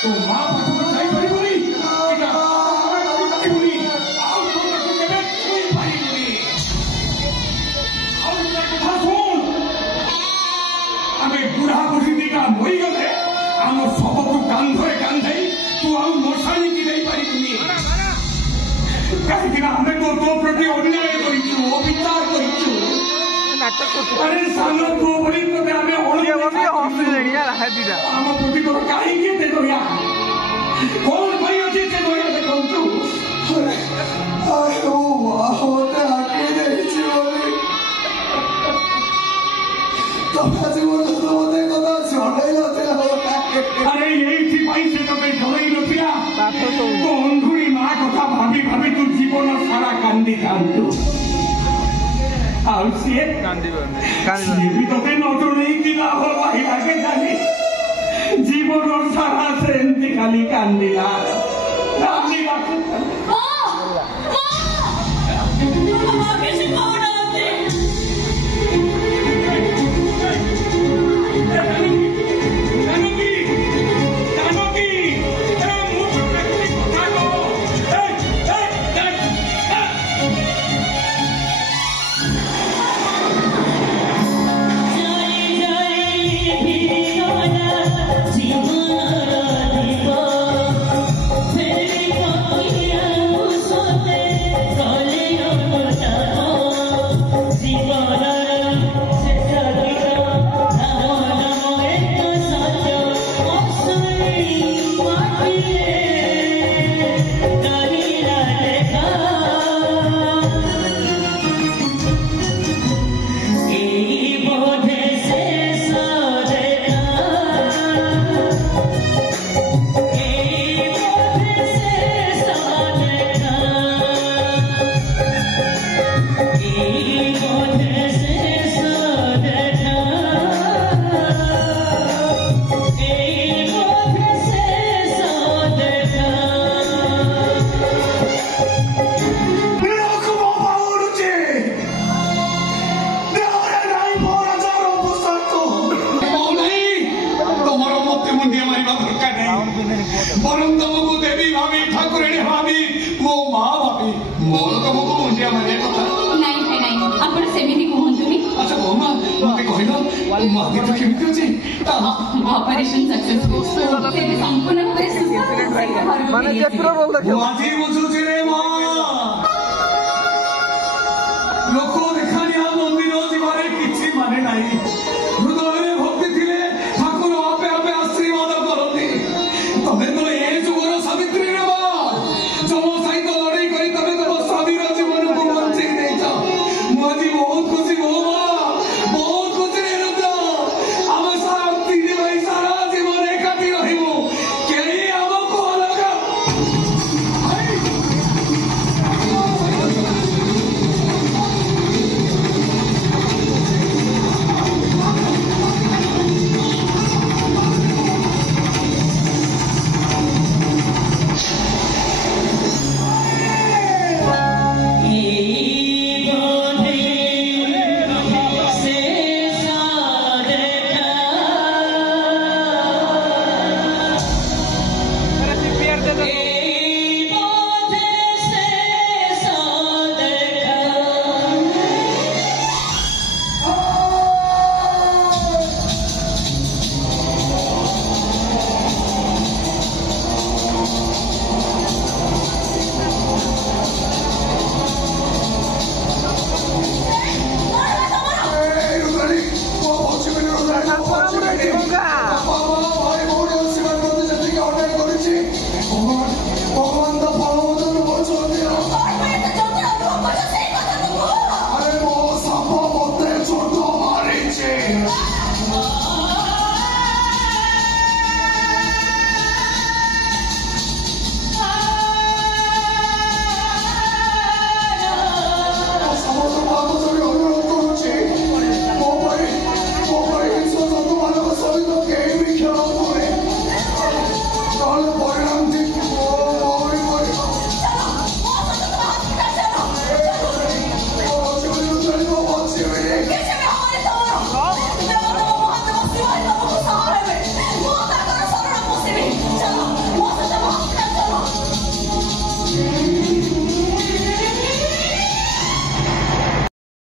तो माँ पाखକୁ ଯାଇପାରିବୁନି ଆଉ ତ ତାକୁ କେବେ ଛୁଇଁ ପାରିବୁନି। ଆଉ ଗୋଟେ କଥା ଶୁଣ, ଆମେ ବୁଢା ବୁଢୀ ଦିଟା ମରିଗଲେ ଆମ ଶବକୁ କାନ୍ଧରେ କାନ୍ଧେଇ ତୁ ଆଉ ମଶାଣିକି ନେଇପାରିବୁନି। କାହିଁକି ନା ଆମେ ତୋ ପ୍ରତି ଅନ୍ୟାୟ କରିଛୁ, ଅବିଚାର କରିଛୁ। अरे सालो पुओ भली तोते आमे ओळी हॉस्पिटल लेनिया है दीदा हम प्रति तो काहे के दे या कौन भाई अछि से दोया देखौ तू अरे ओ वाह ते आके देछि बोली तो आज वो तो मते कदा छडै नथिला। अरे एठी पाई से तो के धरै नथिला कोन धुरी मां कथा भाबी भाबी तू जीवन सारा कांदी कांदू और से भी तो के नोट नहीं की ना हो भाई आगे जाने जीवन और सारा से इंती खाली कांदिला रामनी बात मां कैसे कौन आते बरम तुमको देवी भाभी ठाकुराणी भाभी मो मां भाभी मोर तुमको मुंडिया मारे कथा नहीं है नहीं आपण सेमिति कहंतुनी। अच्छा बोमा मते कहिलो मादी तो केमिति अछि ऑपरेशन सक्सेसफुल से संपूर्ण ऑपरेशन माने जेत्रो रोल देखो मादी बुझुची रे मां लोको देखानिया मंदिर जीवारे किछि माने नाही।